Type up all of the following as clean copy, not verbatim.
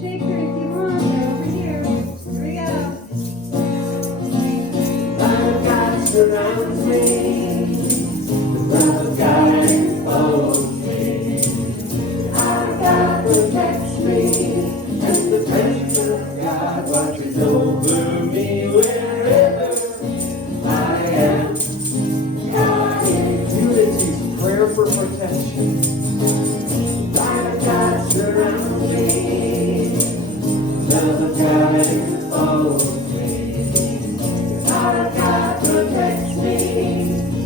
shaker if you want. They're over here. Here we go. Love of God surrounds me. Love of God enfolds me. Our God protects me. And the presence of God watches over me wherever I am. God is unity, prayer for protection. Light of God surrounds me. Love of God enfolds me. Light of God protects me.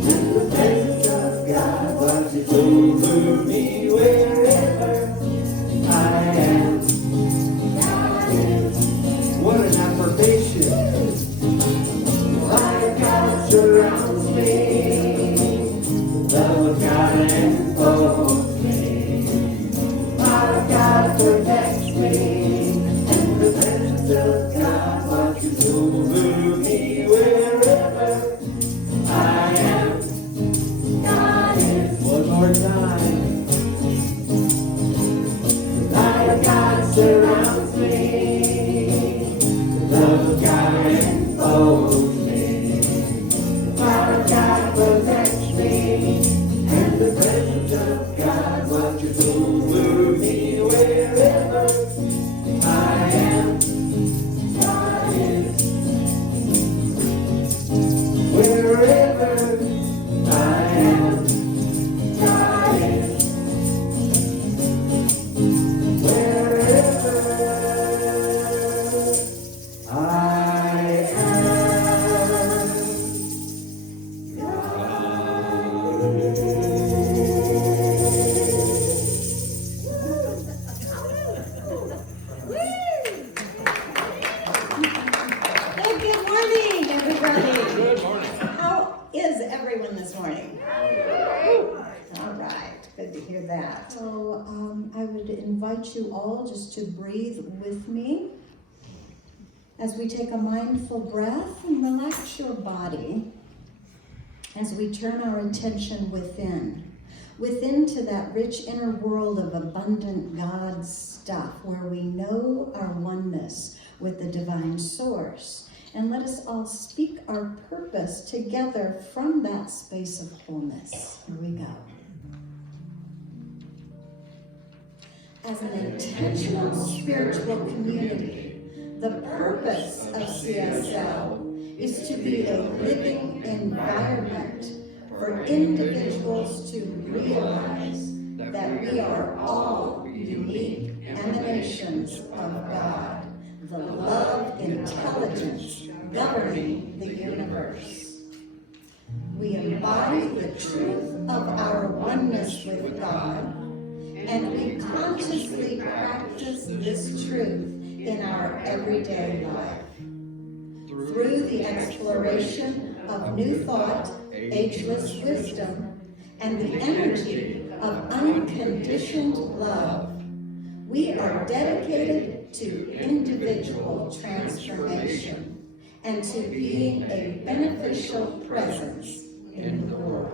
And the presence of God watches over me wherever I am. God is. What an affirmation. Light of God surrounds me. Love of God enfolds me. Light of God protects me. And the presence of God watches over me wherever I am. God is. One more time. The light of God surrounds me. The love of God enfolds me. The power of God protects me. And the presence of God watches over me wherever I am. God is. Wherever I am. God is. Wherever I am. Well, good morning, everybody. Good morning. How is everyone this morning? All right, good to hear that. So I would invite you all just to breathe with me as we take a mindful breath and relax your body as we turn our attention within to that rich inner world of abundant God stuff where we know our oneness with the divine source. And let us all speak our purpose together from that space of wholeness. Here we go. As an intentional spiritual community, the purpose of CSL is to be a living environment for individuals to realize that we are all unique emanations of God, the love intelligence governing the universe. We embody the truth of our oneness with God, and we consciously practice this truth in our everyday life. Through the exploration of new thought, ageless wisdom, and the energy of unconditioned love, we are dedicated to individual transformation and to being a beneficial presence in the world.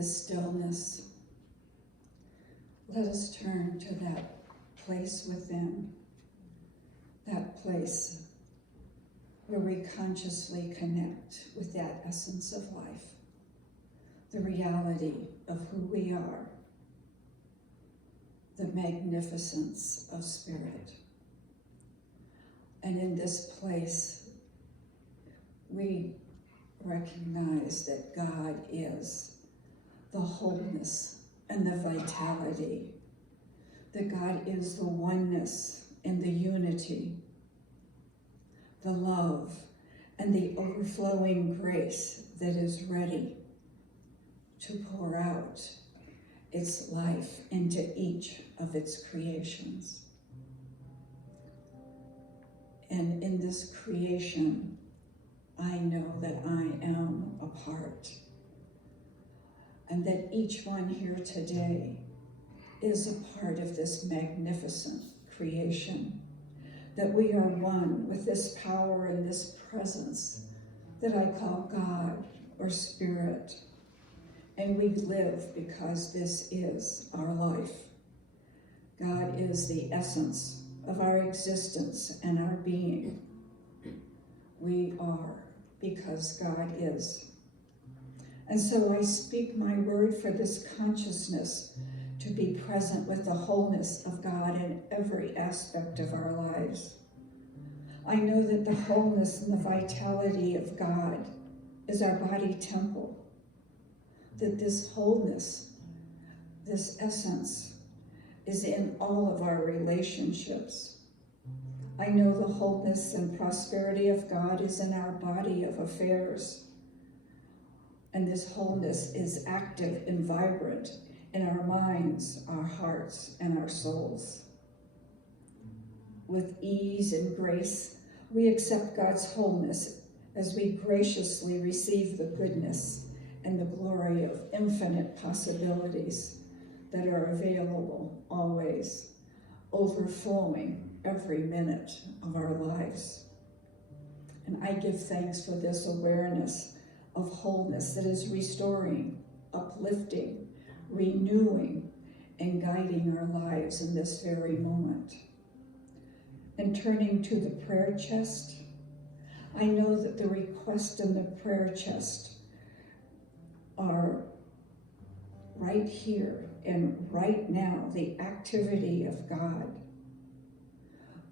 this stillness, let us turn to that place within, that place where we consciously connect with that essence of life, the reality of who we are, the magnificence of spirit. And in this place, we recognize that God is the wholeness and the vitality, that God is the oneness and the unity, the love and the overflowing grace that is ready to pour out its life into each of its creations. And in this creation, I know that I am a part, and that each one here today is a part of this magnificent creation, that we are one with this power and this presence that I call God or Spirit, and we live because this is our life. God is the essence of our existence and our being. We are because God is. And so I speak my word for this consciousness to be present with the wholeness of God in every aspect of our lives. I know that the wholeness and the vitality of God is our body temple, that this wholeness, this essence, is in all of our relationships. I know the wholeness and prosperity of God is in our body of affairs. And this wholeness is active and vibrant in our minds, our hearts, and our souls. With ease and grace, we accept God's wholeness as we graciously receive the goodness and the glory of infinite possibilities that are available always, overflowing every minute of our lives. And I give thanks for this awareness of wholeness that is restoring, uplifting, renewing, and guiding our lives in this very moment. And turning to the prayer chest, I know that the requests in the prayer chest are right here and right now, the activity of God,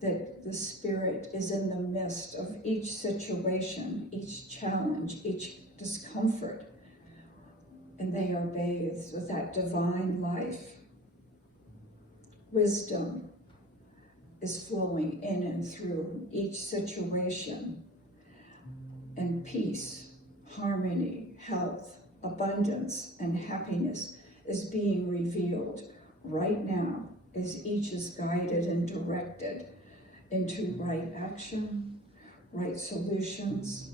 that the Spirit is in the midst of each situation, each challenge, each discomfort, and they are bathed with that divine life. Wisdom is flowing in and through each situation, and peace, harmony, health, abundance, and happiness is being revealed right now as each is guided and directed into right action, right solutions,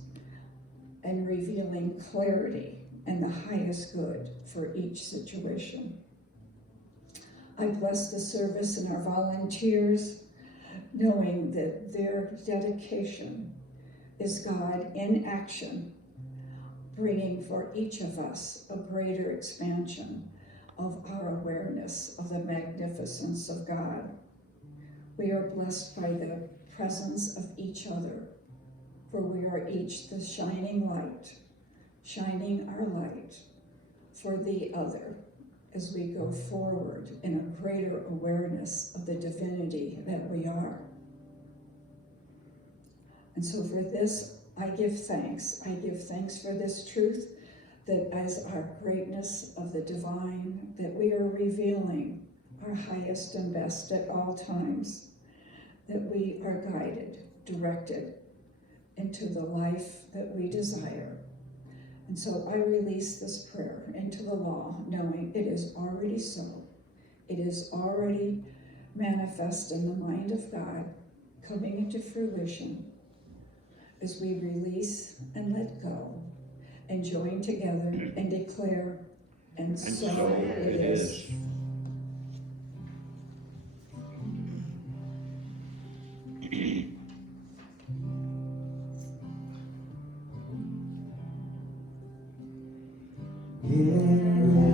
and revealing clarity and the highest good for each situation. I bless the service and our volunteers, knowing that their dedication is God in action, bringing for each of us a greater expansion of our awareness of the magnificence of God. We are blessed by the presence of each other, for we are each the shining light, shining our light for the other as we go forward in a greater awareness of the divinity that we are. And so for this, I give thanks. I give thanks for this truth, that as our greatness of the divine, that we are revealing our highest and best at all times, that we are guided, directed into the life that we desire. And so I release this prayer into the law, knowing it is already so. It is already manifest in the mind of God, coming into fruition as we release and let go and join together and declare, and so it is. Yeah.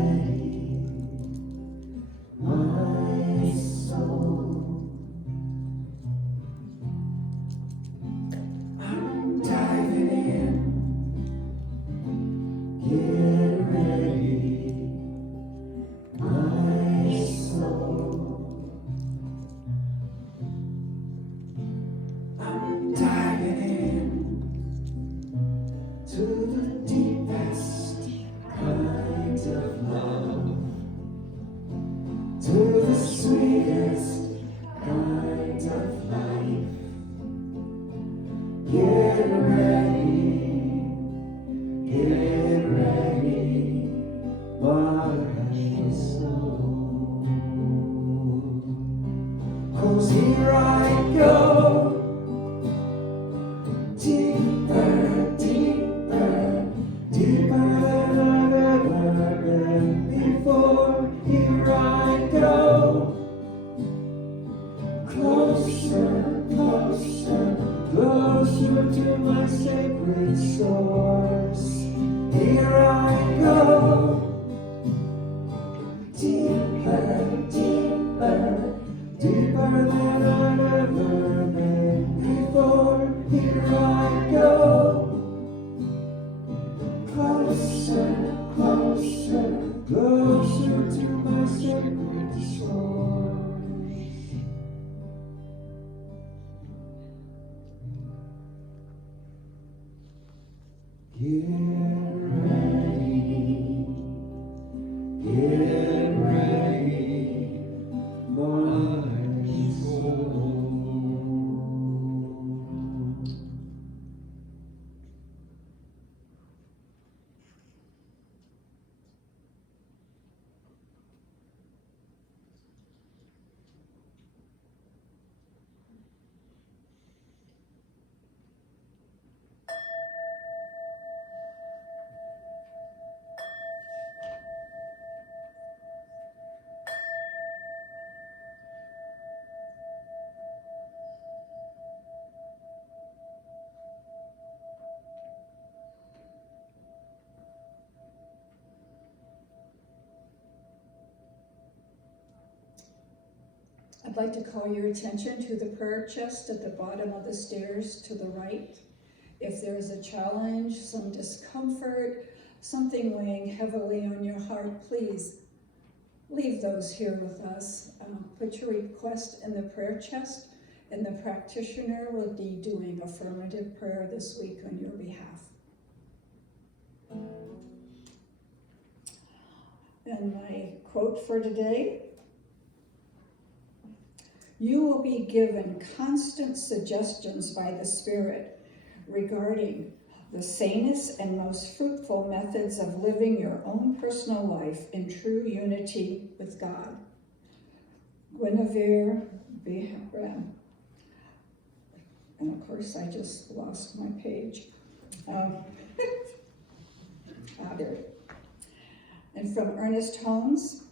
source. Here I go. Deeper, deeper, deeper than I've ever been before. Here I go. Closer, closer, closer to my sacred source. Get ready, my soul. I'd like to call your attention to the prayer chest at the bottom of the stairs to the right. If there is a challenge, some discomfort, something weighing heavily on your heart, please leave those here with us. Put your request in the prayer chest, and the practitioner will be doing affirmative prayer this week on your behalf. And my quote for today: you will be given constant suggestions by the Spirit regarding the sanest and most fruitful methods of living your own personal life in true unity with God. Guinevere Behram. And of course, I just lost my page. There. And from Ernest Holmes,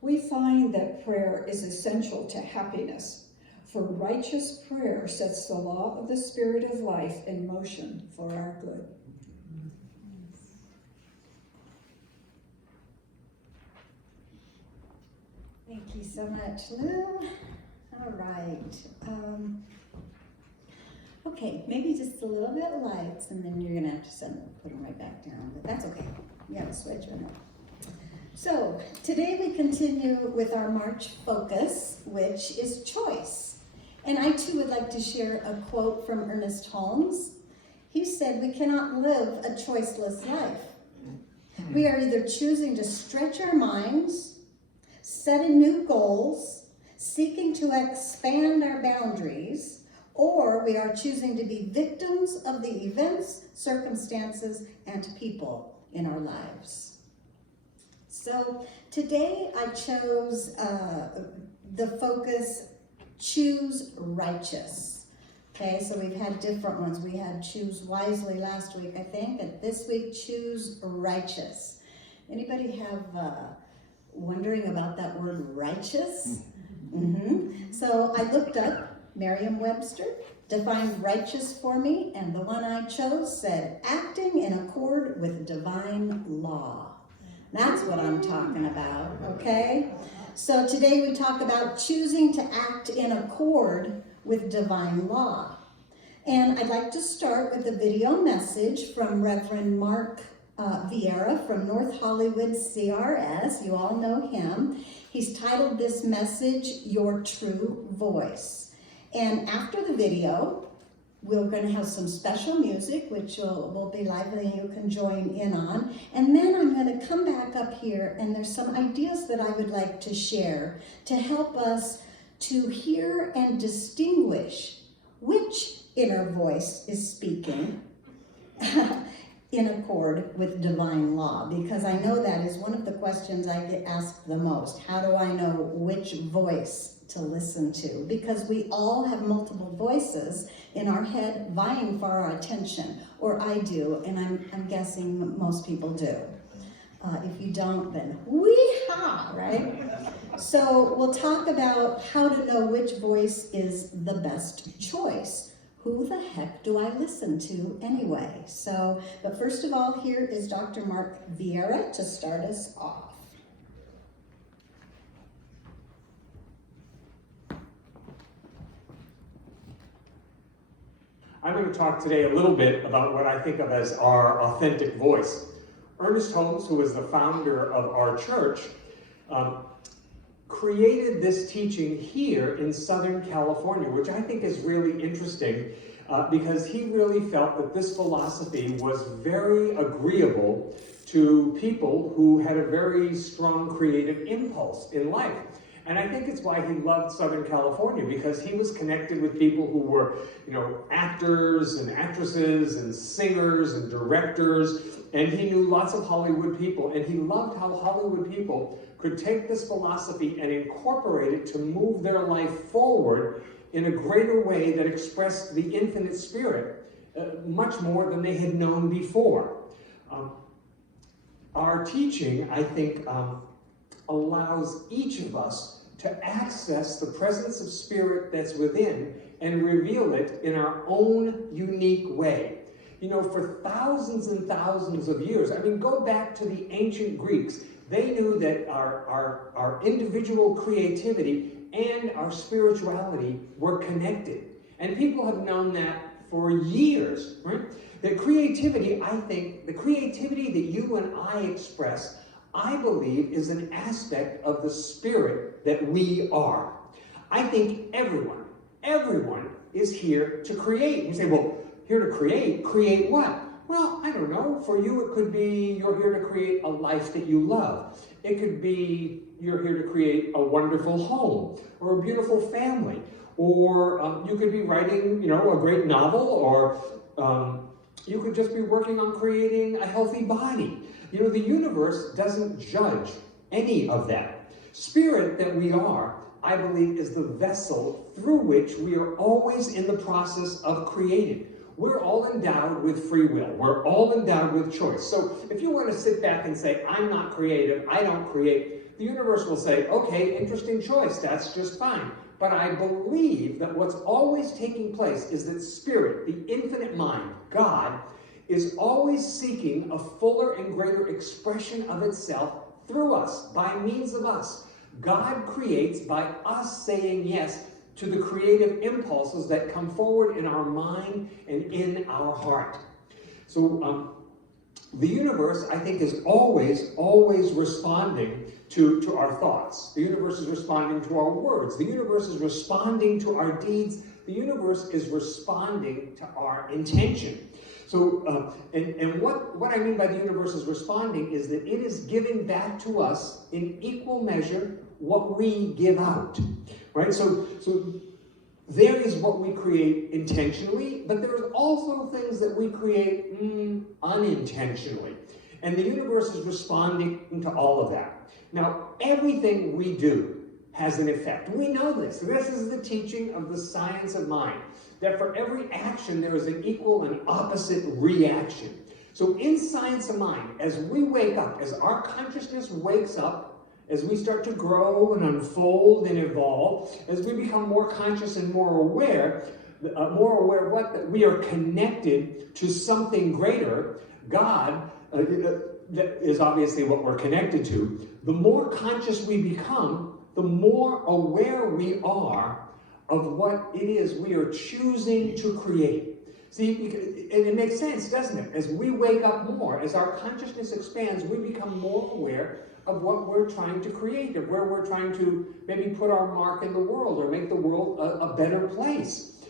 we find that prayer is essential to happiness, for righteous prayer sets the law of the Spirit of life in motion for our good. Thank you so much, Lou. All right. Okay, maybe just a little bit of lights, and then you're gonna have to put them right back down, but that's okay. You have a switch or no. So today we continue with our March focus, which is choice. And I too would like to share a quote from Ernest Holmes. He said, "We cannot live a choiceless life. We are either choosing to stretch our minds, setting new goals, seeking to expand our boundaries, or we are choosing to be victims of the events, circumstances, and people in our lives." So today I chose the focus, choose righteous. Okay, so we've had different ones. We had choose wisely last week, I think, and this week choose righteous. Anybody have wondering about that word righteous? Mm-hmm. So I looked up Merriam-Webster, defined righteous for me, and the one I chose said, acting in accord with divine law. That's what I'm talking about, okay? So today we talk about choosing to act in accord with divine law. And I'd like to start with a video message from Reverend Mark Vieira from North Hollywood CRS. You all know him. He's titled this message, Your True Voice. And after the video, we're going to have some special music, which will be lively and you can join in on. And then I'm going to come back up here, and there's some ideas that I would like to share to help us to hear and distinguish which inner voice is speaking in accord with divine law, because I know that is one of the questions I get asked the most. How do I know which voice to listen to? Because we all have multiple voices in our head vying for our attention, or I do, and I'm guessing most people do. If you don't, then wee-ha, right? So we'll talk about how to know which voice is the best choice. who the heck do I listen to anyway? So, but first of all, here is Dr. Mark Vieira to start us off. I'm going to talk today a little bit about what I think of as our authentic voice. Ernest Holmes, who is the founder of our church, created this teaching here in Southern California, which I think is really interesting because he really felt that this philosophy was very agreeable to people who had a very strong creative impulse in life. And I think it's why he loved Southern California, because he was connected with people who were, actors and actresses and singers and directors, and he knew lots of Hollywood people, and he loved how Hollywood people could take this philosophy and incorporate it to move their life forward in a greater way that expressed the infinite spirit much more than they had known before. Our teaching, I think, allows each of us to access the presence of spirit that's within and reveal it in our own unique way. For thousands and thousands of years, go back to the ancient Greeks. They knew that our individual creativity and our spirituality were connected. And people have known that for years, right? The creativity, I think, the creativity that you and I express, I believe, is an aspect of the spirit that we are. I think everyone is here to create. You say, well, here to create what? Well, I don't know. For you, it could be you're here to create a life that you love. It could be you're here to create a wonderful home or a beautiful family. Or you could be writing, a great novel, or you could just be working on creating a healthy body. The universe doesn't judge any of that. Spirit that we are, I believe, is the vessel through which we are always in the process of creating. We're all endowed with free will. We're all endowed with choice. So if you want to sit back and say, I'm not creative, I don't create, the universe will say, okay, interesting choice, that's just fine. But I believe that what's always taking place is that spirit, the infinite mind, God, is always seeking a fuller and greater expression of itself through us, by means of us. God creates by us saying yes to the creative impulses that come forward in our mind and in our heart. So the universe, I think, is always responding to our thoughts. The universe is responding to our words. The universe is responding to our deeds. The universe is responding to our intention. So, and what I mean by the universe is responding is that it is giving back to us in equal measure what we give out, right? So there is what we create intentionally, but there's also things that we create unintentionally. And the universe is responding to all of that. Now, everything we do has an effect. We know this. This is the teaching of the science of mind, that for every action there is an equal and opposite reaction. So in science of mind, as we wake up, as our consciousness wakes up, as we start to grow and unfold and evolve, as we become more conscious and more aware of what? That we are connected to something greater, God, that is obviously what we're connected to. The more conscious we become, the more aware we are of what it is we are choosing to create. See, and it makes sense, doesn't it? As we wake up more, as our consciousness expands, we become more aware of what we're trying to create, of where we're trying to maybe put our mark in the world or make the world a better place.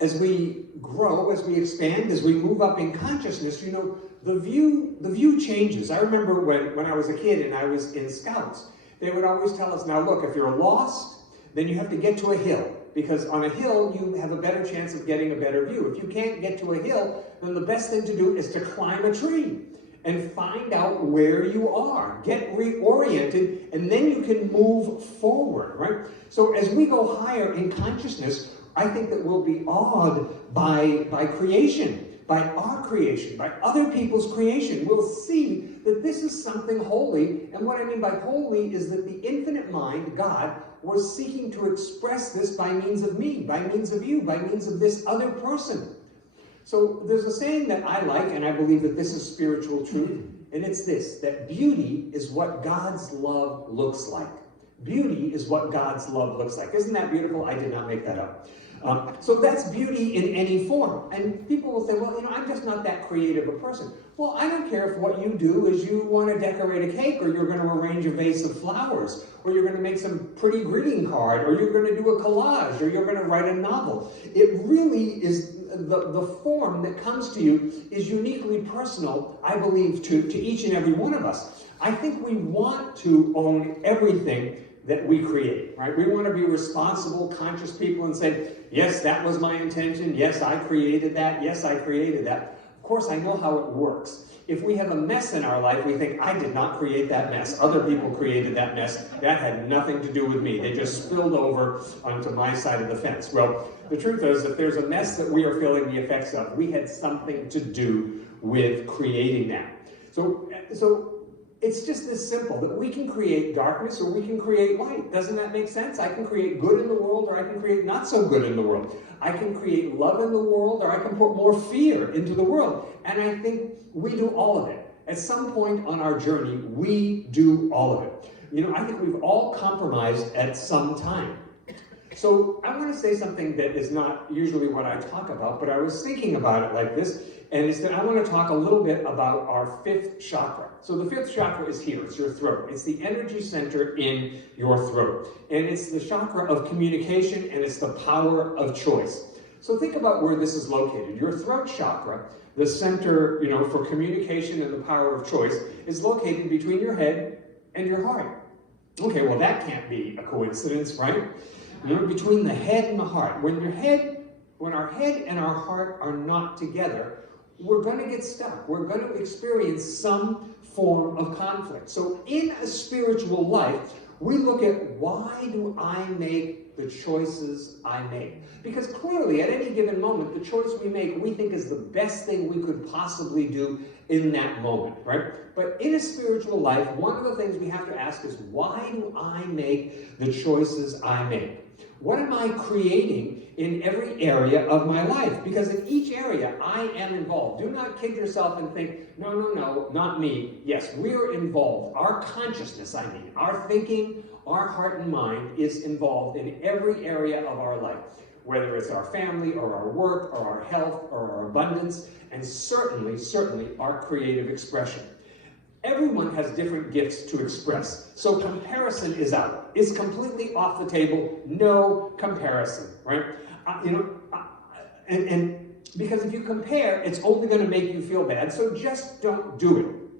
As we grow, as we expand, as we move up in consciousness, the view changes. I remember when I was a kid and I was in Scouts, they would always tell us, now look, if you're lost, then you have to get to a hill. Because on a hill, you have a better chance of getting a better view. If you can't get to a hill, then the best thing to do is to climb a tree and find out where you are. Get reoriented, and then you can move forward, right? So as we go higher in consciousness, I think that we'll be awed by creation, by our creation, by other people's creation. We'll see that this is something holy. And what I mean by holy is that the infinite mind, God, was seeking to express this by means of me, by means of you, by means of this other person. So there's a saying that I like, and I believe that this is spiritual truth, and it's this, that beauty is what God's love looks like. Beauty is what God's love looks like. Isn't that beautiful? I did not make that up. So that's beauty in any form. And people will say, well, I'm just not that creative a person. Well, I don't care if what you do is you want to decorate a cake, or you're going to arrange a vase of flowers, or you're going to make some pretty greeting card, or you're going to do a collage, or you're going to write a novel. It really is, the form that comes to you is uniquely personal, I believe, to each and every one of us. I think we want to own everything that we create, right? We want to be responsible, conscious people and say, yes, that was my intention. Yes, I created that. Yes, I created that. Of course, I know how it works. If we have a mess in our life, we think, I did not create that mess. Other people created that mess. That had nothing to do with me. They just spilled over onto my side of the fence. Well, the truth is, if there's a mess that we are feeling the effects of, we had something to do with creating that. So it's just this simple, that we can create darkness or we can create light. Doesn't that make sense? I can create good in the world, or I can create not so good in the world. I can create love in the world, or I can put more fear into the world. And I think we do all of it. At some point on our journey, we do all of it. I think we've all compromised at some time. So I want to say something that is not usually what I talk about, but I was thinking about it like this, and it's that I want to talk a little bit about our fifth chakra. So the fifth chakra is here, it's your throat. It's the energy center in your throat. And it's the chakra of communication, and it's the power of choice. So think about where this is located. Your throat chakra, the center, for communication and the power of choice, is located between your head and your heart. Okay, well that can't be a coincidence, right? Between the head and the heart. When our head and our heart are not together, we're going to get stuck. We're going to experience some form of conflict. So in a spiritual life, we look at, why do I make the choices I make? Because clearly, at any given moment, the choice we make, we think is the best thing we could possibly do in that moment, right? But in a spiritual life, one of the things we have to ask is, why do I make the choices I make? What am I creating in every area of my life? Because in each area, I am involved. Do not kid yourself and think, no, not me. Yes, we're involved. Our consciousness, our thinking, our heart and mind is involved in every area of our life, whether it's our family or our work or our health or our abundance, and certainly our creative expression. Everyone has different gifts to express, so comparison is out. It's completely off the table. No comparison, right? And because if you compare, it's only going to make you feel bad. So just don't do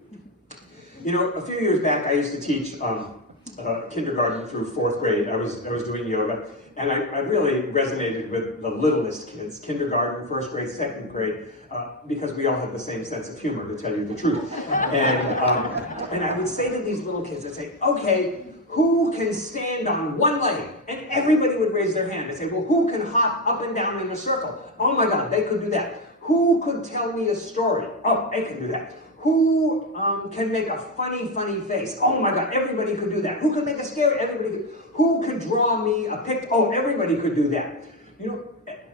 it. A few years back, I used to teach kindergarten through fourth grade. I was doing yoga, and I really resonated with the littlest kids, kindergarten, first grade, second grade, because we all have the same sense of humor, to tell you the truth. And I would say to these little kids, I'd say, okay, who can stand on one leg? And everybody would raise their hand and say, well, who can hop up and down in a circle? Oh my God, they could do that. Who could tell me a story? Oh, they can do that. Who can make a funny face? Oh my God, everybody could do that. Who can make a scary? Everybody could. Who could draw me a picture? Oh, everybody could do that.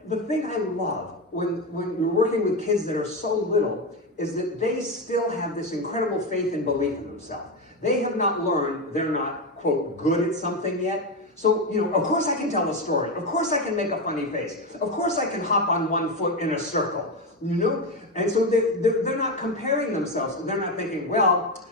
The thing I love when you're working with kids that are so little is that they still have this incredible faith and belief in themselves. They have not learned, they're not, quote, good at something yet. So, of course I can tell a story. Of course I can make a funny face. Of course I can hop on one foot in a circle. And so they're not comparing themselves. They're not thinking, well,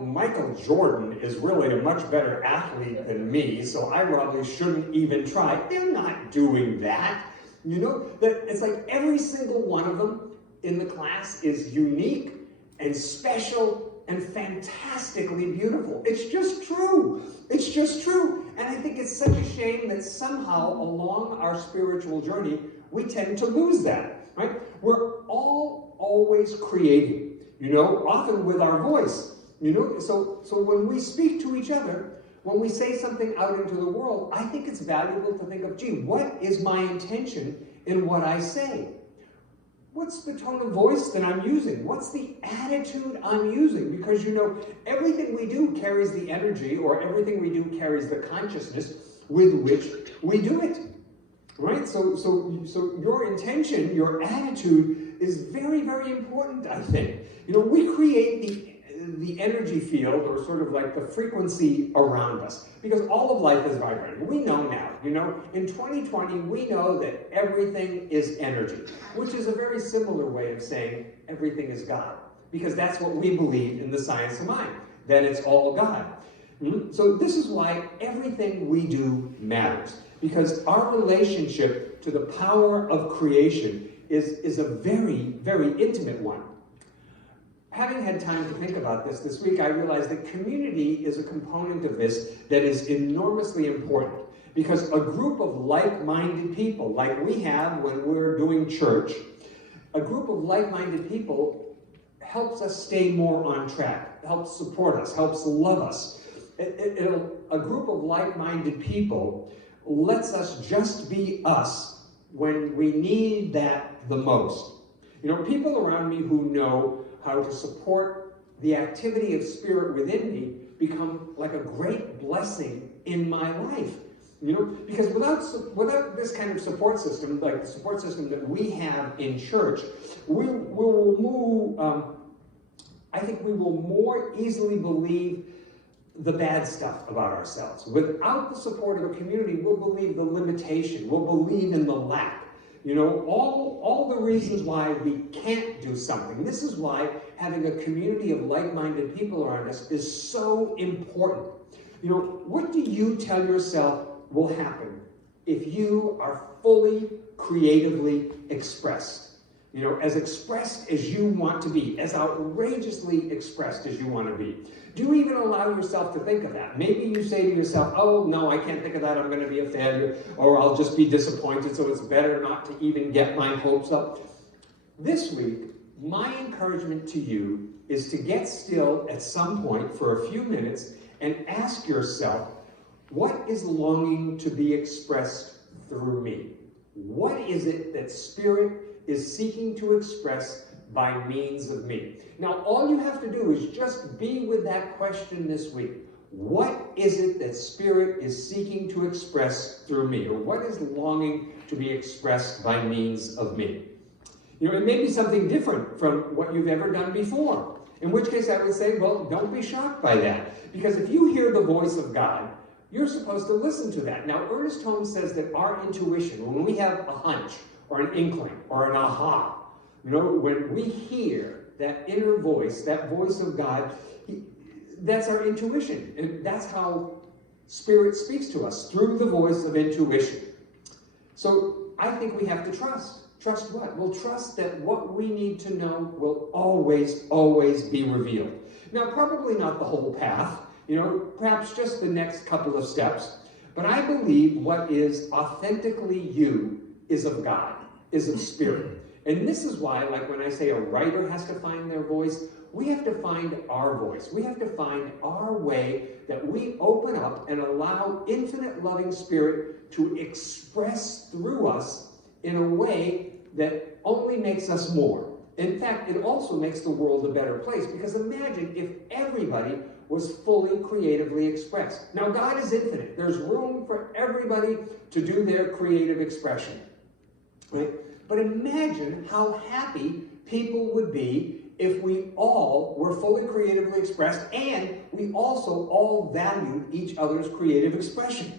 Michael Jordan is really a much better athlete than me, so I probably shouldn't even try. They're not doing that. That it's like every single one of them in the class is unique and special and fantastically beautiful. It's just true. It's just true. And I think it's such a shame that somehow along our spiritual journey, we tend to lose that, right? We're all always creating, often with our voice, So when we speak to each other, when we say something out into the world, I think it's valuable to think of, gee, what is my intention in what I say? What's the tone of voice that I'm using? What's the attitude I'm using? Because everything we do carries the energy, or everything we do carries the consciousness with which we do it. Right? So your intention, your attitude is very, very important, I think. We create the energy field, or sort of like the frequency around us, because all of life is vibrating. We know now, in 2020, we know that everything is energy, which is a very similar way of saying everything is God, because that's what we believe in the science of mind, that it's all God. So this is why everything we do matters, because our relationship to the power of creation is a very, very intimate one. Having had time to think about this week, I realized that community is a component of this that is enormously important, because a group of like-minded people, like we have when we're doing church, a group of like-minded people helps us stay more on track, helps support us, helps love us. A group of like-minded people lets us just be us when we need that the most. People around me who know how to support the activity of spirit within me become like a great blessing in my life. Because without this kind of support system, like the support system that we have in church, we will move, I think we will more easily believe the bad stuff about ourselves. Without the support of a community, we'll believe the limitation, we'll believe in the lack. All the reasons why we can't do something. This is why having a community of like-minded people around us is so important. What do you tell yourself will happen if you are fully creatively expressed? As expressed as you want to be, as outrageously expressed as you want to be. Do you even allow yourself to think of that? Maybe you say to yourself, oh, no, I can't think of that, I'm going to be a failure, or I'll just be disappointed, so it's better not to even get my hopes up. This week, my encouragement to you is to get still at some point for a few minutes and ask yourself, what is longing to be expressed through me? What is it that Spirit is seeking to express by means of me? Now, all you have to do is just be with that question this week. What is it that Spirit is seeking to express through me? Or what is longing to be expressed by means of me? It may be something different from what you've ever done before. In which case I would say, well, don't be shocked by that. Because if you hear the voice of God, you're supposed to listen to that. Now, Ernest Holmes says that our intuition, when we have a hunch, or an inkling, or an aha, when we hear that inner voice, that voice of God, that's our intuition. And that's how Spirit speaks to us, through the voice of intuition. So I think we have to trust. Trust what? Well, trust that what we need to know will always, always be revealed. Now, probably not the whole path, perhaps just the next couple of steps, but I believe what is authentically you is of God, is of Spirit. And this is why, like when I say a writer has to find their voice, we have to find our voice. We have to find our way that we open up and allow infinite loving Spirit to express through us in a way that only makes us more. In fact, it also makes the world a better place, because imagine if everybody was fully creatively expressed. Now, God is infinite. There's room for everybody to do their creative expression. Right? But imagine how happy people would be if we all were fully creatively expressed and we also all valued each other's creative expression.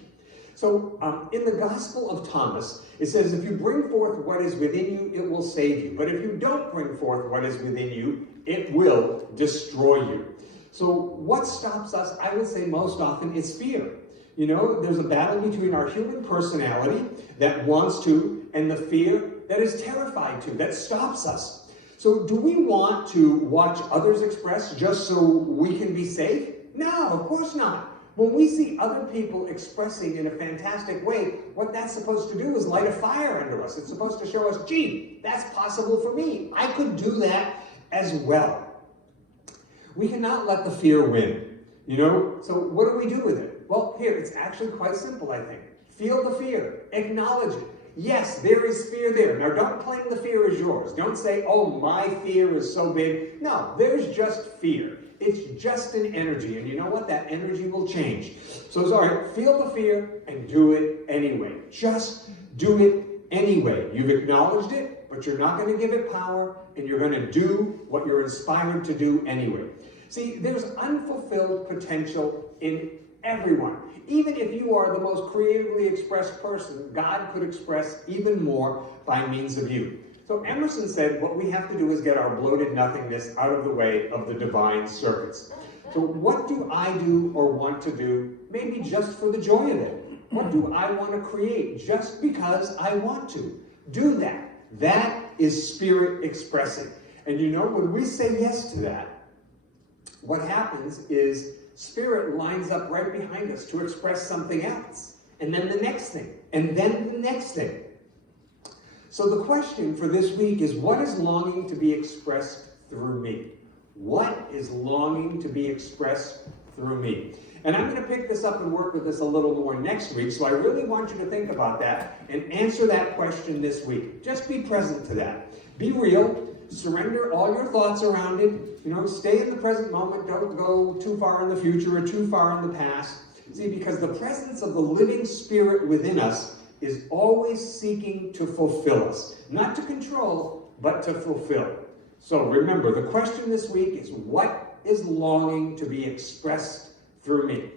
So in the Gospel of Thomas, it says, if you bring forth what is within you, it will save you. But if you don't bring forth what is within you, it will destroy you. So what stops us, I would say most often, is fear. There's a battle between our human personality that wants to and the fear that is terrified to, that stops us. So do we want to watch others express just so we can be safe? No, of course not. When we see other people expressing in a fantastic way, what that's supposed to do is light a fire under us. It's supposed to show us, gee, that's possible for me. I could do that as well. We cannot let the fear win, So what do we do with it? Well, here, it's actually quite simple, I think. Feel the fear. Acknowledge it. Yes, there is fear there. Now, don't claim the fear is yours. Don't say, oh, my fear is so big. No, there's just fear. It's just an energy. And you know what? That energy will change. So it's all right. Feel the fear and do it anyway. Just do it anyway. You've acknowledged it, but you're not going to give it power, and you're going to do what you're inspired to do anyway. See, there's unfulfilled potential in everyone. Even if you are the most creatively expressed person, God could express even more by means of you. So Emerson said what we have to do is get our bloated nothingness out of the way of the divine circuits. So what do I do or want to do, maybe just for the joy of it? What do I want to create just because I want to? Do that. That is spirit expressing. And you know, when we say yes to that, what happens is spirit lines up right behind us to express something else. And then the next thing. And then the next thing. So the question for this week is, what is longing to be expressed through me? What is longing to be expressed through me? And I'm going to pick this up and work with this a little more next week, so I really want you to think about that and answer that question this week. Just be present to that. Be real. Surrender all your thoughts around it. You know, stay in the present moment. Don't go too far in the future or too far in the past. See, because the presence of the living spirit within us is always seeking to fulfill us. Not to control, but to fulfill. So remember, the question this week is, what is longing to be expressed through me?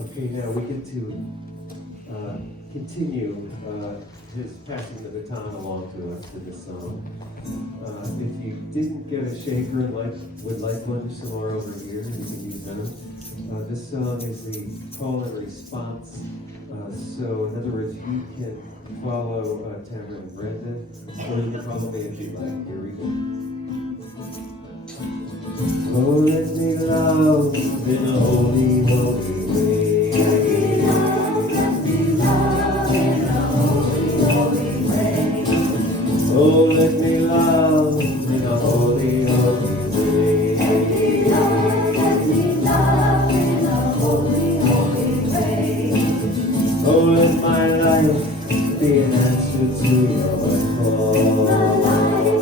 Okay, now we get to continue his passing the baton along to us in this song. If you didn't get a shaker and would like one somewhere over here, you can use them. This song is the call and response. So in other words, you can follow Tamara and Brenda, or you can follow me if you like. Here we go. Oh, let me love in a holy, holy way. Oh, let me love in a holy, holy way. Let me love in a holy, holy way. Oh, let my life be an answer to your call.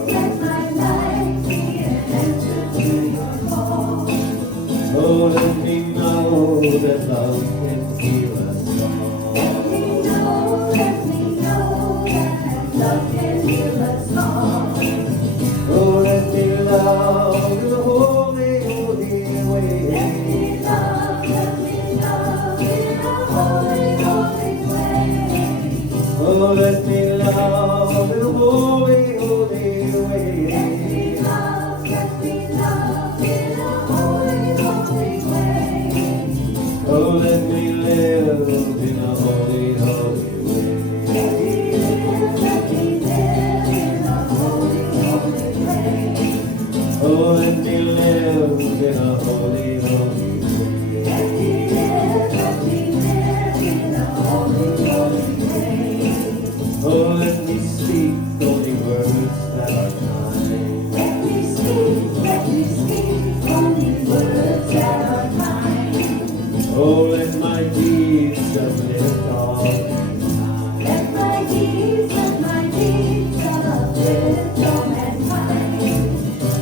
Let my life be an answer to your call. Oh, let me know that love can heal us all. Let me know that love can heal us all. Oh, let me love in a holy, holy way. Let me love in a holy, holy way. Oh, let me love in a holy, holy way. Let me love in a holy, holy way. Oh, let me live in a holy, holy way. Let me live in a holy, holy way. Oh, let me live in a holy, holy way. Let me live in a holy, holy way. Oh, let me speak only words that are kind. Let me speak only words that are kind. Oh, let my deeds uplift all mankind. Let my deeds uplift all mankind.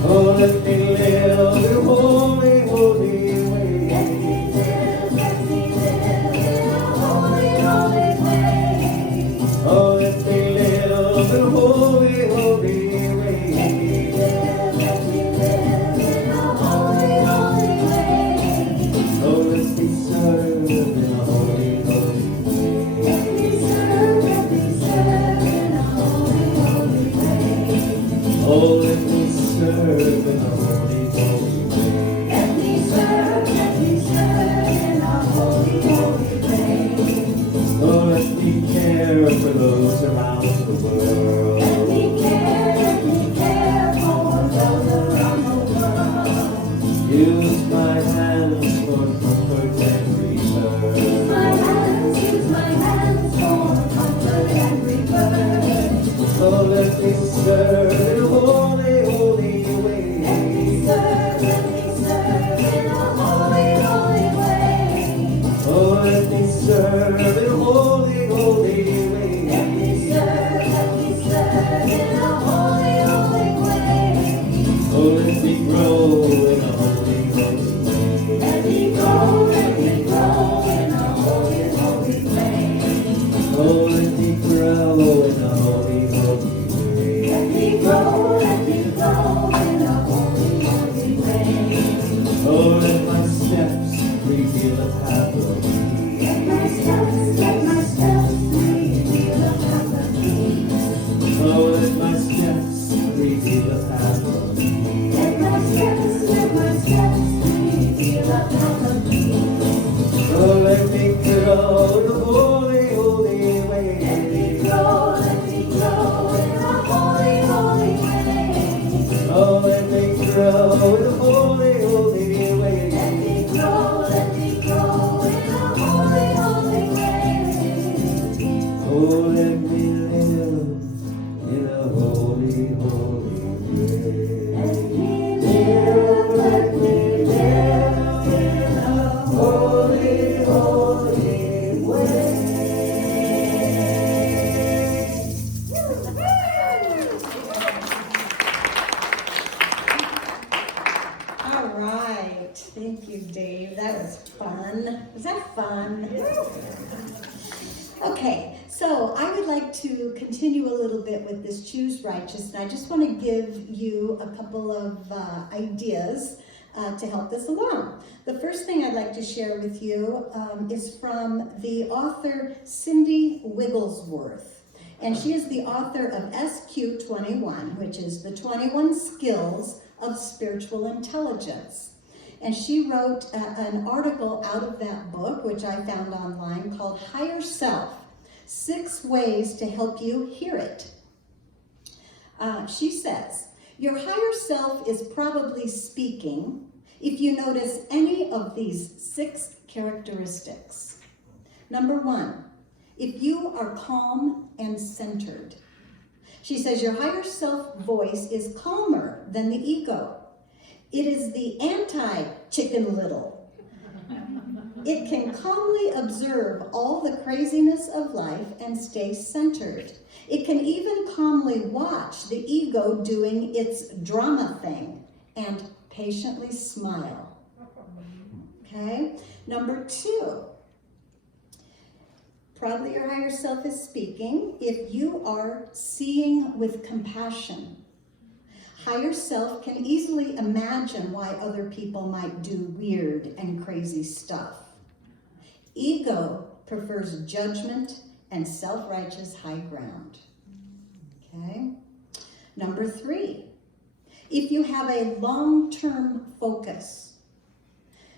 Oh, let me live in a holy, holy way. Let me live in a holy, holy way. Oh, let me live in a holy, holy way. Let me live in a holy, holy way. Oh, let me serve in a holy, holy way. Let me serve in a holy, holy way. Oh, let me serve in a holy, holy way. Let me serve in a holy, holy way. Oh, let me care for those around the world. Let me care for those around the world. Use my hands for comfort and Use return. my hands for comfort and rebirth. Oh, let me serve in a holy, holy way. Let me serve in a holy, right. Thank you, Dave. That was fun. Was that fun? Okay, so I would like to continue a little bit with this choose righteous, and I just want to give you a couple of ideas to help this along. The first thing I'd like to share with you is from the author Cindy Wigglesworth. And she is the author of SQ21, which is the 21 Skills of Spiritual Intelligence. And she wrote an article out of that book, which I found online, called Higher Self, 6 Ways to Help You Hear It. She says, your higher self is probably speaking if you notice any of these 6 characteristics. Number 1, if you are calm and centered. She says your higher self voice is calmer than the ego. It is the anti-Chicken Little. It can calmly observe all the craziness of life and stay centered. It can even calmly watch the ego doing its drama thing and patiently smile. Okay? Number 2, probably your higher self is speaking if you are seeing with compassion. Higher self can easily imagine why other people might do weird and crazy stuff. Ego prefers judgment and self-righteous high ground. Okay? Number 3, if you have a long-term focus.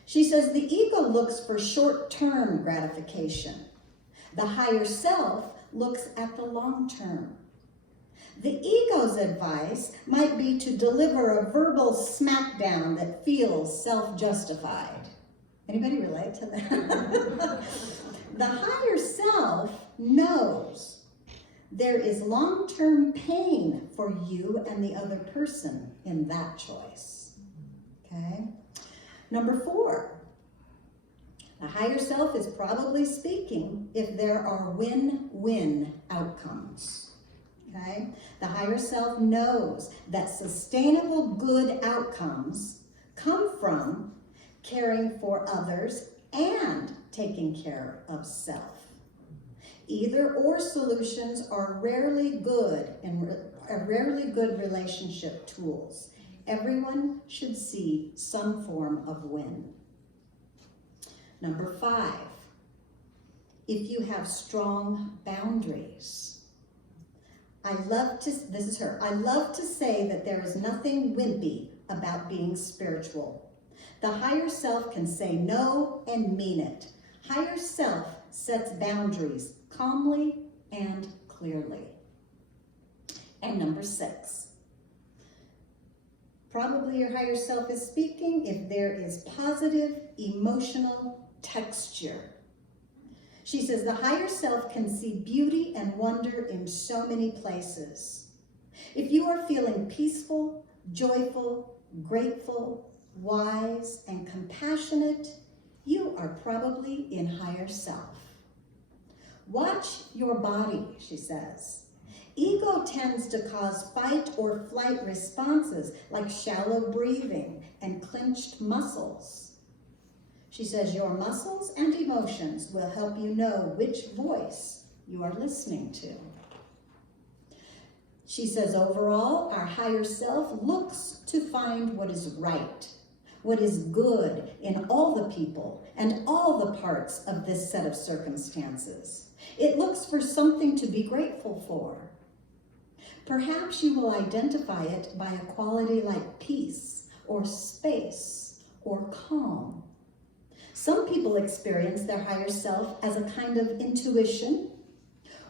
She says the ego looks for short-term gratification. The higher self looks at the long term. The ego's advice might be to deliver a verbal smackdown that feels self-justified. Anybody relate to that? The higher self knows there is long-term pain for you and the other person in that choice. Okay? Number 4. The higher self is probably speaking if there are win-win outcomes. Okay? The higher self knows that sustainable good outcomes come from caring for others and taking care of self. Either or solutions are rarely good relationship tools. Everyone should see some form of win. Number 5, if you have strong boundaries. This is her. I love to say that there is nothing wimpy about being spiritual. The higher self can say no and mean it. Higher self sets boundaries calmly and clearly. And number 6, probably your higher self is speaking if there is positive emotional texture. She says the higher self can see beauty and wonder in so many places. If you are feeling peaceful, joyful, grateful, wise, and compassionate, you are probably in higher self. Watch your body, she says. Ego tends to cause fight or flight responses like shallow breathing and clenched muscles. She says your muscles and emotions will help you know which voice you are listening to. She says overall, our higher self looks to find what is right, what is good in all the people and all the parts of this set of circumstances. It looks for something to be grateful for. Perhaps you will identify it by a quality like peace or space or calm. Some people experience their higher self as a kind of intuition,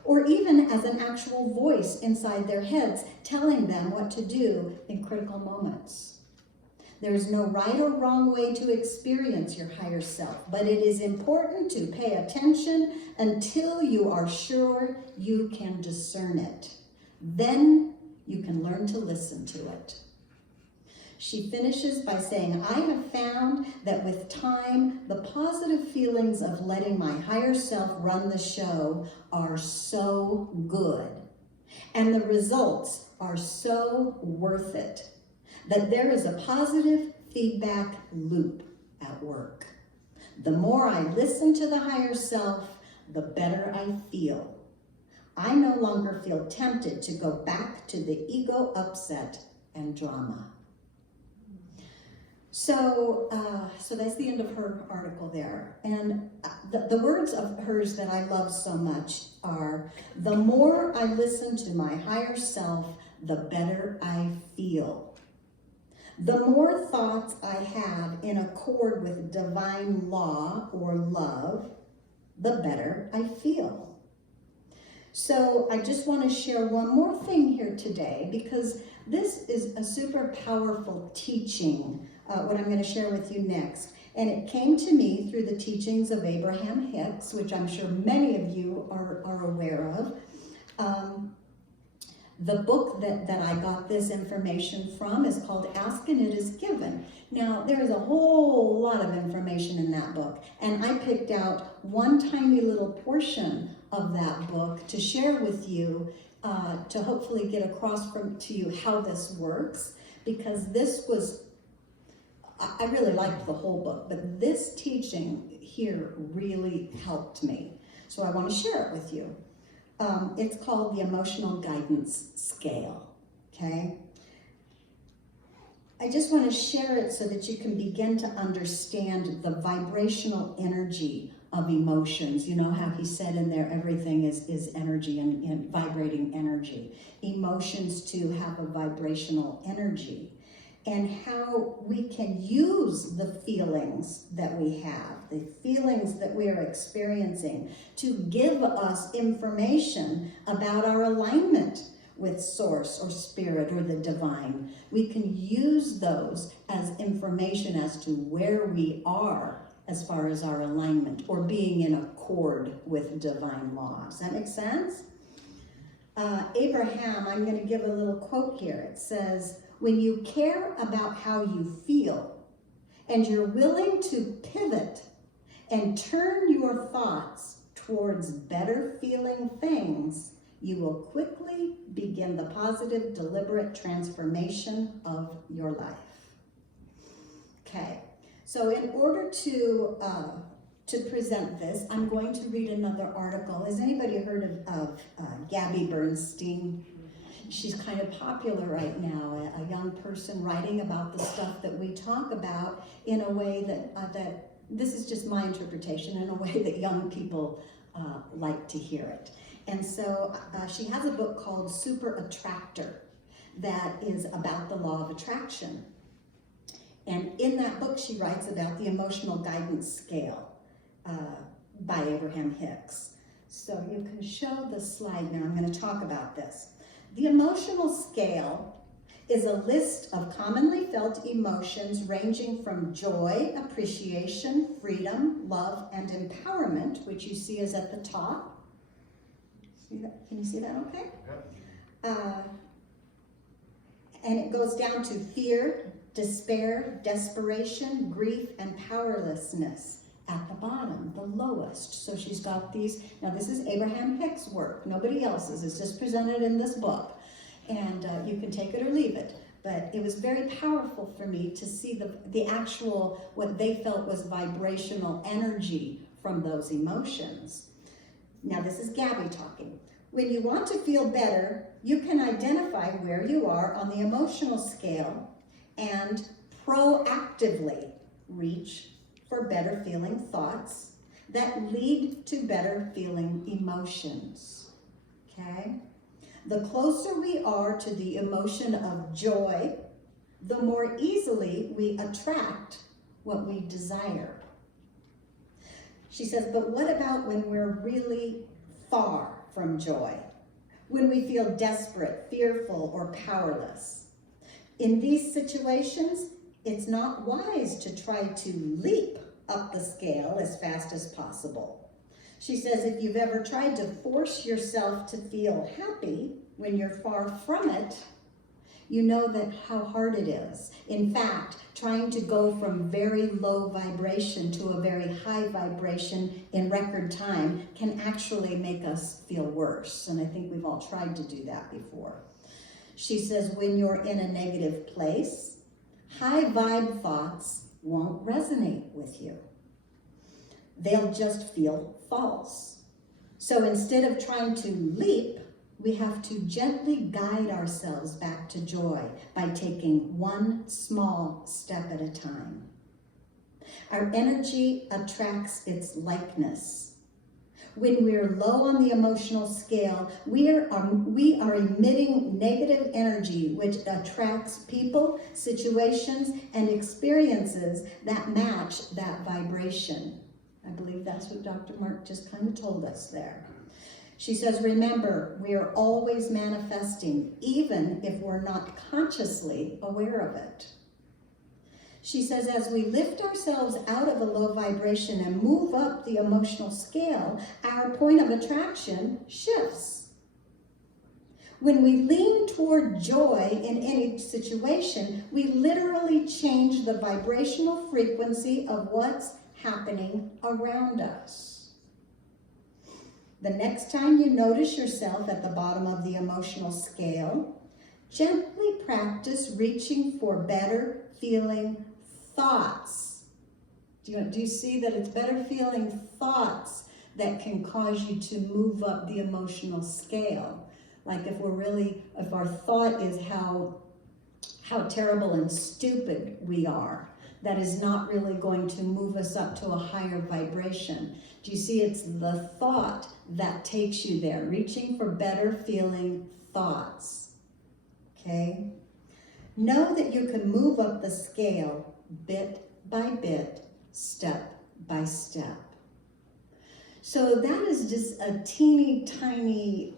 or even as an actual voice inside their heads telling them what to do in critical moments. There is no right or wrong way to experience your higher self, but it is important to pay attention until you are sure you can discern it. Then you can learn to listen to it. She finishes by saying, I have found that with time, the positive feelings of letting my higher self run the show are so good, and the results are so worth it, that there is a positive feedback loop at work. The more I listen to the higher self, the better I feel. I no longer feel tempted to go back to the ego upset and drama. So that's the end of her article there. And the words of hers that I love so much are, the more I listen to my higher self, the better I feel. The more thoughts I have in accord with divine law or love, the better I feel. So I just want to share one more thing here today, because this is a super powerful teaching, what I'm going to share with you next. And it came to me through the teachings of Abraham Hicks, which I'm sure many of you are aware of. The book that I got this information from is called Ask and It Is Given. Now, there is a whole lot of information in that book, and I picked out one tiny little portion of that book to share with you, to hopefully get across to you how this works, because this was, I really liked the whole book, but this teaching here really helped me. So I want to share it with you. It's called the Emotional Guidance Scale, okay? I just want to share it so that you can begin to understand the vibrational energy of emotions. You know how he said in there, everything is energy and vibrating energy. Emotions too have a vibrational energy. And how we can use the feelings that we have, the feelings that we are experiencing, to give us information about our alignment with Source or Spirit or the Divine. We can use those as information as to where we are as far as our alignment or being in accord with divine law. Does that make sense? Abraham, I'm going to give a little quote here. It says, when you care about how you feel and you're willing to pivot and turn your thoughts towards better feeling things, you will quickly begin the positive, deliberate transformation of your life. Okay, so in order to present this, I'm going to read another article. Has anybody heard of Gabby Bernstein? She's kind of popular right now, a young person writing about the stuff that we talk about in a way that this is just my interpretation, in a way that young people like to hear it. And so she has a book called Super Attractor that is about the law of attraction. And in that book, she writes about the emotional guidance scale by Abraham Hicks. So you can show the slide now. I'm going to talk about this. The emotional scale is a list of commonly felt emotions ranging from joy, appreciation, freedom, love, and empowerment, which you see is at the top. See that? Can you see that okay? Yeah. And it goes down to fear, despair, desperation, grief, and powerlessness at the bottom, the lowest. So she's got these. Now this is Abraham Hicks' work, nobody else's. It's just presented in this book. And you can take it or leave it. But it was very powerful for me to see the actual, what they felt was vibrational energy from those emotions. Now this is Gabby talking. When you want to feel better, you can identify where you are on the emotional scale and proactively reach for better feeling thoughts that lead to better feeling emotions, okay? The closer we are to the emotion of joy, the more easily we attract what we desire. She says, but what about when we're really far from joy? When we feel desperate, fearful, or powerless? In these situations, it's not wise to try to leap up the scale as fast as possible. She says if you've ever tried to force yourself to feel happy when you're far from it, you know that how hard it is. In fact, trying to go from very low vibration to a very high vibration in record time can actually make us feel worse. And I think we've all tried to do that before. She says when you're in a negative place, high vibe thoughts won't resonate with you. They'll just feel false. So instead of trying to leap, we have to gently guide ourselves back to joy by taking one small step at a time. Our energy attracts its likeness. When we're low on the emotional scale, we are emitting negative energy, which attracts people, situations, and experiences that match that vibration. I believe that's what Dr. Mark just kind of told us there. She says, remember, we are always manifesting, even if we're not consciously aware of it. She says, as we lift ourselves out of a low vibration and move up the emotional scale, our point of attraction shifts. When we lean toward joy in any situation, we literally change the vibrational frequency of what's happening around us. The next time you notice yourself at the bottom of the emotional scale, gently practice reaching for better feeling thoughts. Do you see that it's better feeling thoughts that can cause you to move up the emotional scale? Like if our thought is how terrible and stupid we are, that is not really going to move us up to a higher vibration. Do you see? It's the thought that takes you there, reaching for better feeling thoughts. Okay? Know that you can move up the scale bit by bit, step by step. So that is just a teeny tiny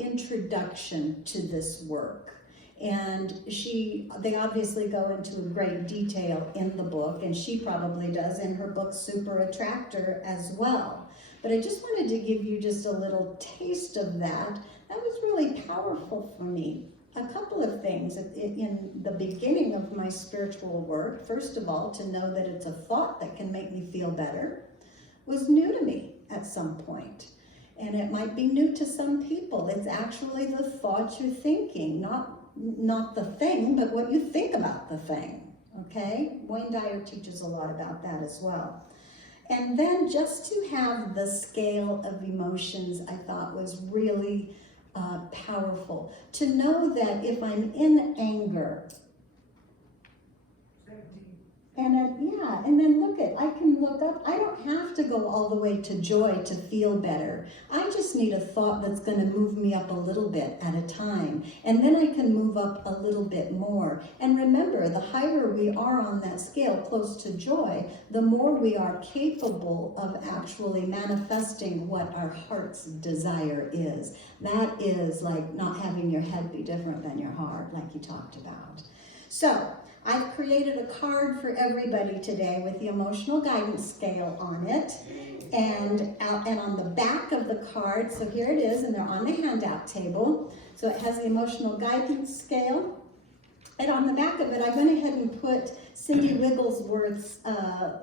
introduction to this work. And they obviously go into great detail in the book, and she probably does in her book, Super Attractor, as well. But I just wanted to give you just a little taste of that. That was really powerful for me. A couple of things in the beginning of my spiritual work. First of all, to know that it's a thought that can make me feel better was new to me at some point. And it might be new to some people. It's actually the thought you're thinking, not the thing, but what you think about the thing, okay? Wayne Dyer teaches a lot about that as well. And then just to have the scale of emotions, I thought was really powerful. To know that if I'm in anger, and then I can look up. I don't have to go all the way to joy to feel better. I just need a thought that's going to move me up a little bit at a time. And then I can move up a little bit more. And remember, the higher we are on that scale, close to joy, the more we are capable of actually manifesting what our heart's desire is. That is like not having your head be different than your heart, like you talked about. So, I've created a card for everybody today with the emotional guidance scale on it. And on the back of the card, so here it is, and they're on the handout table. So it has the emotional guidance scale. And on the back of it, I went ahead and put Cindy Wigglesworth's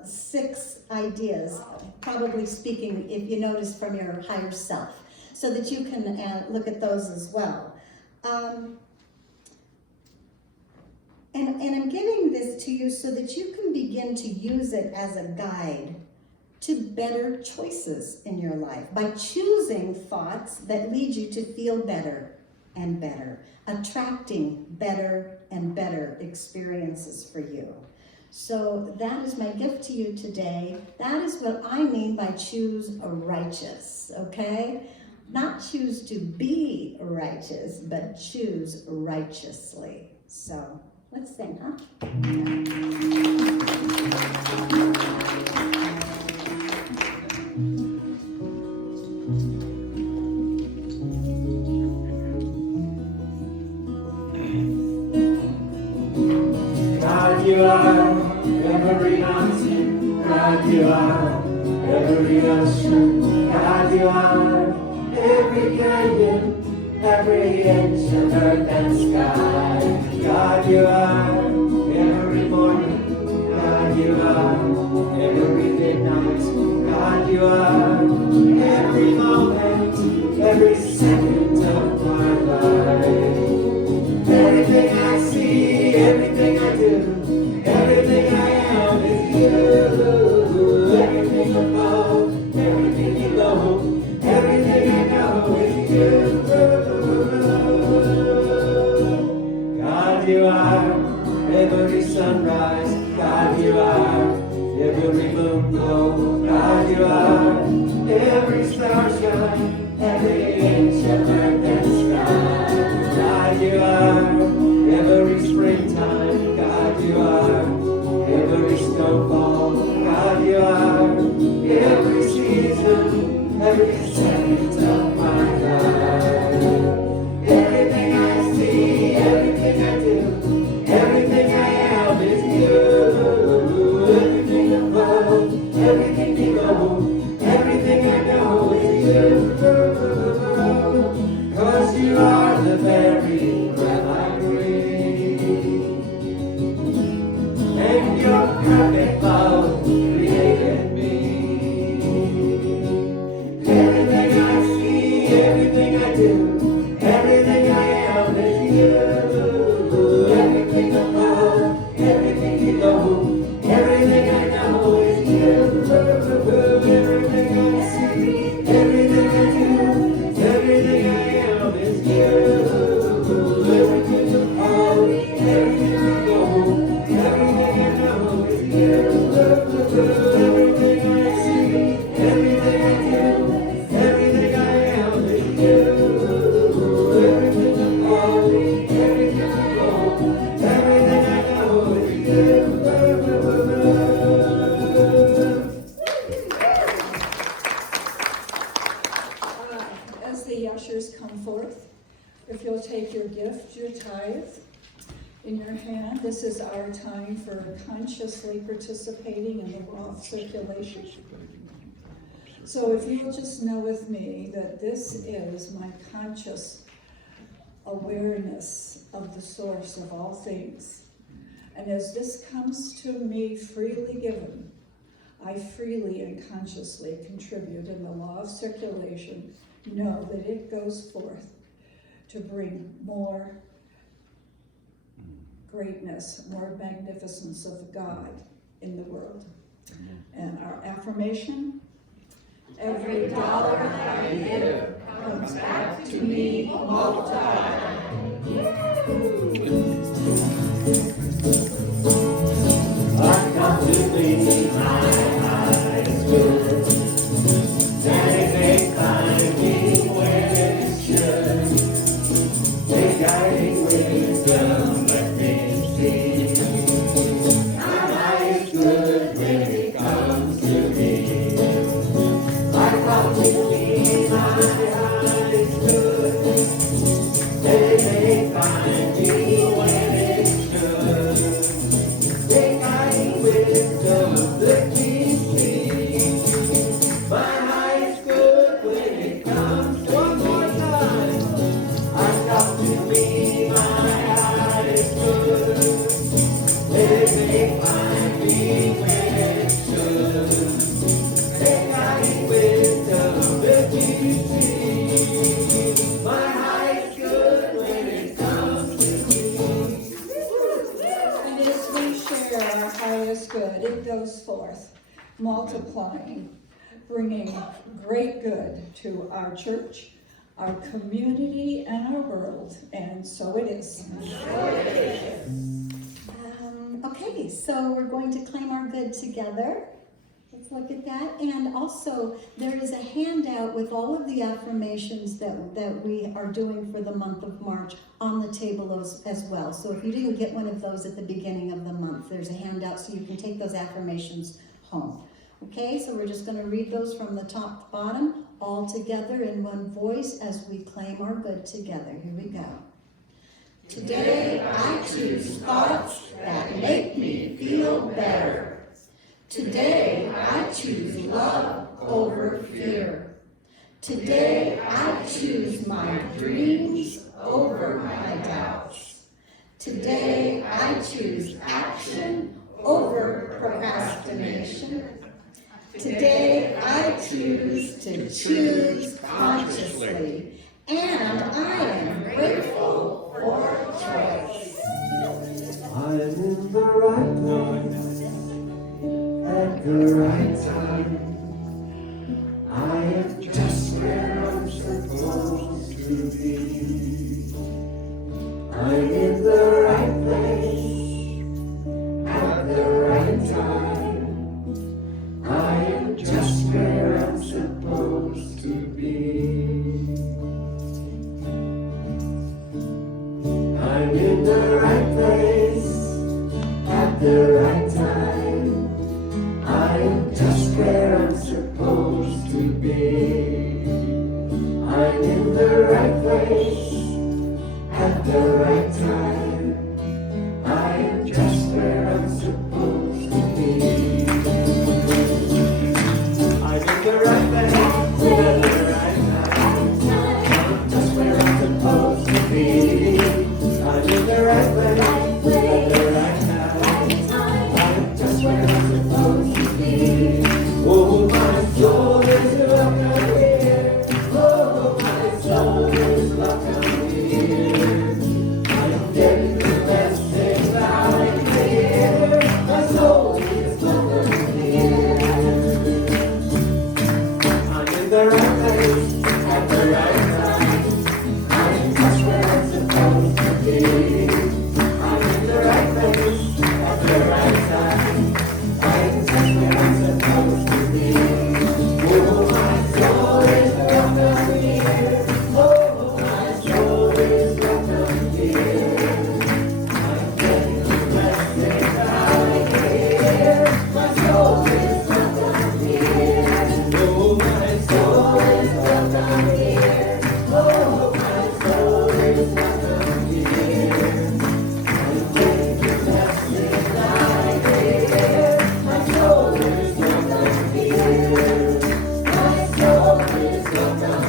6 ideas, probably speaking, if you notice, from your higher self, so that you can look at those as well. And I'm giving this to you so that you can begin to use it as a guide to better choices in your life by choosing thoughts that lead you to feel better and better, attracting better and better experiences for you. So that is my gift to you today. That is what I mean by choose righteous, okay? Not choose to be righteous, but choose righteously. So let's sing, huh? God, you are every mountain. God, you are every ocean. God, you are every canyon, every inch of earth and sky. God, you are every morning. God, you are every midnight. God, you are every moment, every second of my life. Everything I see, everything I do, God, you are every sunrise. God, you are every moon glow. God, you are every star shine, every inch of earth and sky. God, you are every springtime. God, you are every snowfall. God, you are every season, every second of my life. Everything I see, everything I do, everything I am is you. Everything above, everything below, everything I know is you. 'Cause you are the very breath I breathe. And your perfect love created me. Everything I see, everything I do, everything I am is you. Everything above, everything below, everything I know is you. Everything I see, everything I do, everything I am is you. Everything above, everything below, everything I know is you. Everything I see, everything I do, everything I am is you. Everything above, everything below, everything I know is you. As the ushers come forth, if you'll take your gift, your tithe, in your hand, this is our time for consciously participating in the law of circulation. So if you'll just know with me that this is my conscious awareness of the source of all things. And as this comes to me freely given, I freely and consciously contribute in the law of circulation. Know that it goes forth to bring more greatness, more magnificence of God in the world. And our affirmation, every dollar I give comes back to me multiplied. I come to be my highest good, that it may find me where it should. May guiding wisdom let me see my highest good when it comes to me. I come to be my highest good, that it may find me when it should. May guiding wisdom let me see my highest good when it comes. One more time. I come to be my highest good. Let it may find me where it should. May guiding wisdom let me see my highest good when it comes to me. And as we share our highest good, it goes forth, multiplying, bringing great good to our church, our community, and our world. And so it is. Okay, so we're going to claim our good together. Let's look at that. And also, there is a handout with all of the affirmations that we are doing for the month of March on the table as well. So if you didn't get one of those at the beginning of the month, there's a handout so you can take those affirmations home. Okay, so we're just going to read those from the top to bottom, all together in one voice as we claim our good together. Here we go. Today I choose thoughts that make me feel better. Today I choose love over fear. Today I choose my dreams over my doubts. Today I choose action over procrastination. Today I choose to choose consciously, and I am grateful for choice. I'm in the right place at the right time. I am just where I'm supposed to be. I'm in the right in the right place at the right time. I am just where I'm supposed to be. I'm in the right place at the right time. I am just where I'm supposed to be. I'm in the right place at the right time. I'm just where I'm supposed to be. I'm in the right place at the right time. I'm just where I'm supposed to be. Oh, my soul is welcome here. Oh, my soul is welcome here. I'm getting the best things out of here. My soul is welcome here. I'm in the right place at the right time. I'm just where I'm supposed to be. I'm in the right place at the right time. I'm just where I'm supposed to be. Oh, my soul is welcome here. Oh, my soul is welcome here. I'm getting the best things out of here. My soul is welcome here. Oh, my soul is welcome here. Oh, my soul is welcome here. I'm getting the best things out of here. My soul is welcome here. My soul is welcome